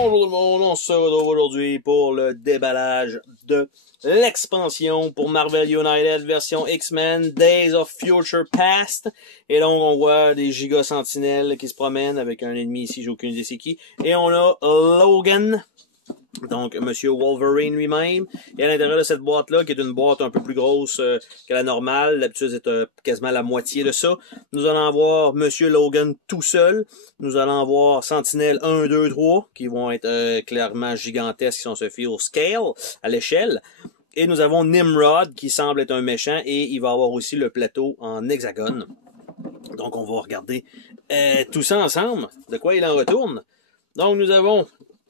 Bonjour tout le monde, on se retrouve aujourd'hui pour le déballage de l'expansion pour Marvel United version X-Men Days of Future Past. Et donc on voit des giga sentinelles qui se promènent avec un ennemi ici, j'ai aucune idée c'est qui. Et on a Logan, donc Monsieur Wolverine lui-même. Et à l'intérieur de cette boîte-là, qui est une boîte un peu plus grosse que la normale, d'habitude c'est quasiment la moitié de ça, nous allons avoir Monsieur Logan tout seul. Nous allons avoir Sentinelle 1, 2, 3, qui vont être clairement gigantesques si on se fie au scale, à l'échelle. Et nous avons Nimrod, qui semble être un méchant, et il va avoir aussi le plateau en hexagone. Donc on va regarder tout ça ensemble, de quoi il en retourne. Donc nous avons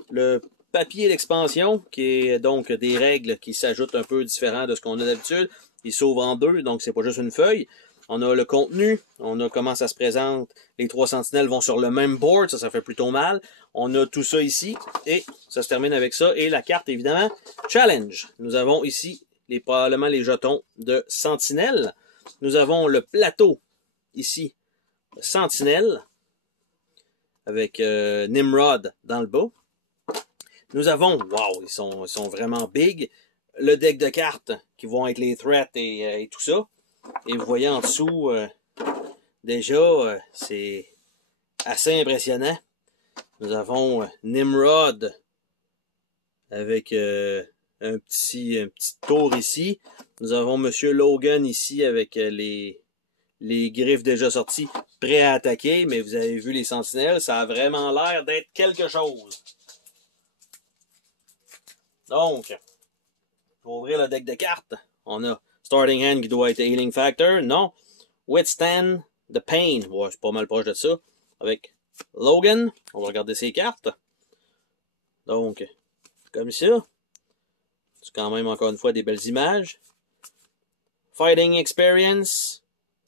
le papier d'expansion, qui est donc des règles qui s'ajoutent un peu différents de ce qu'on a d'habitude. Il s'ouvre en deux, donc c'est pas juste une feuille. On a le contenu, on a comment ça se présente. Les trois sentinelles vont sur le même board, ça fait plutôt mal. On a tout ça ici, et ça se termine avec ça. Et la carte, évidemment, Challenge. Nous avons ici probablement les jetons de sentinelle. Nous avons le plateau, ici, sentinelle, avec Nimrod dans le bas. Nous avons, wow, ils sont vraiment big, le deck de cartes qui vont être les threats et tout ça. Et vous voyez en dessous, déjà, c'est assez impressionnant. Nous avons Nimrod avec un petit tour ici. Nous avons Monsieur Logan ici avec les griffes déjà sorties, prêts à attaquer. Mais vous avez vu les sentinelles, ça a vraiment l'air d'être quelque chose. Donc, pour ouvrir le deck de cartes, on a Starting Hand qui doit être Healing Factor. Non. Withstand the Pain. Ouais, c'est pas mal proche de ça. Avec Logan. On va regarder ses cartes. Donc, comme ça. C'est quand même encore une fois des belles images. Fighting Experience.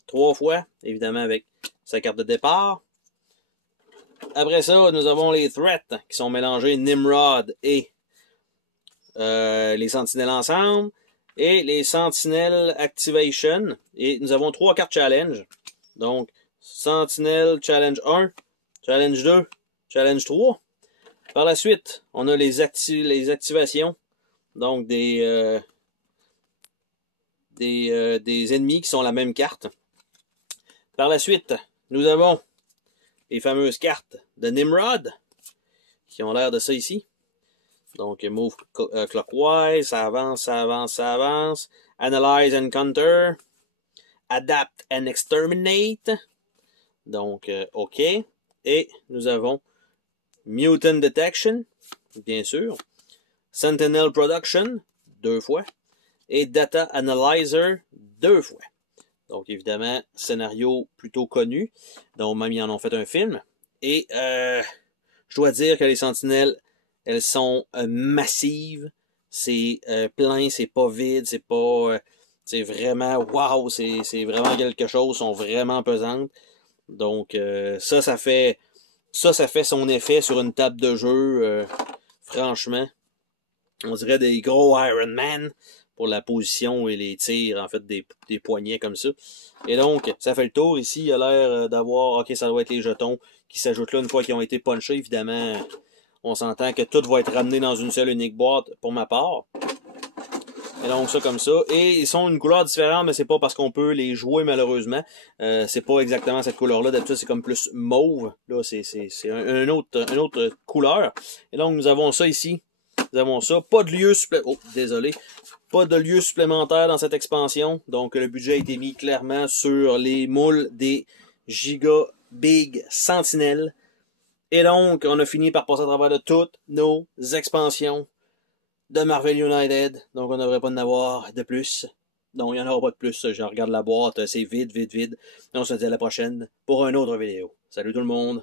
3 fois. Évidemment avec sa carte de départ. Après ça, nous avons les Threats qui sont mélangés Nimrod et les sentinelles ensemble. Et les Sentinel Activation. Et nous avons 3 cartes challenge. Donc, Sentinel Challenge 1, Challenge 2, Challenge 3. Par la suite, on a les activations. Donc, des ennemis qui sont la même carte. Par la suite, nous avons les fameuses cartes de Nimrod. Qui ont l'air de ça ici. Donc, move clockwise, ça avance, ça avance, ça avance. Analyze and counter. Adapt and exterminate. Donc, OK. Et nous avons Mutant Detection, bien sûr. Sentinel Production, 2 fois. Et Data Analyzer, 2 fois. Donc, évidemment, scénario plutôt connu. Donc, même ils en ont fait un film. Et je dois dire que les sentinelles, elles sont massives, c'est plein, c'est pas vide, c'est pas... c'est vraiment... Wow, c'est vraiment quelque chose, sont vraiment pesantes. Donc ça fait son effet sur une table de jeu, franchement. On dirait des gros Iron Man pour la position et les tirs, en fait, des poignets comme ça. Et donc, ça fait le tour. Ici, il a l'air d'avoir... OK, ça doit être les jetons qui s'ajoutent là une fois qu'ils ont été punchés, évidemment... On s'entend que tout va être ramené dans une seule unique boîte pour ma part. Et donc ça comme ça. Et ils sont une couleur différente, mais c'est pas parce qu'on peut les jouer malheureusement. C'est pas exactement cette couleur-là. D'habitude, c'est comme plus mauve. Là, c'est une autre couleur. Et donc nous avons ça ici. Nous avons ça. Pas de lieu supplémentaire. Oh, désolé. Pas de lieu supplémentaire dans cette expansion. Donc le budget a été mis clairement sur les moules des Giga Big Sentinelles. Et donc, on a fini par passer à travers de toutes nos expansions de Marvel United. Donc, on ne devrait pas en avoir de plus. Donc, il n'y en aura pas de plus. Je regarde la boîte, c'est vide, vide, vide. Et on se dit à la prochaine pour une autre vidéo. Salut tout le monde!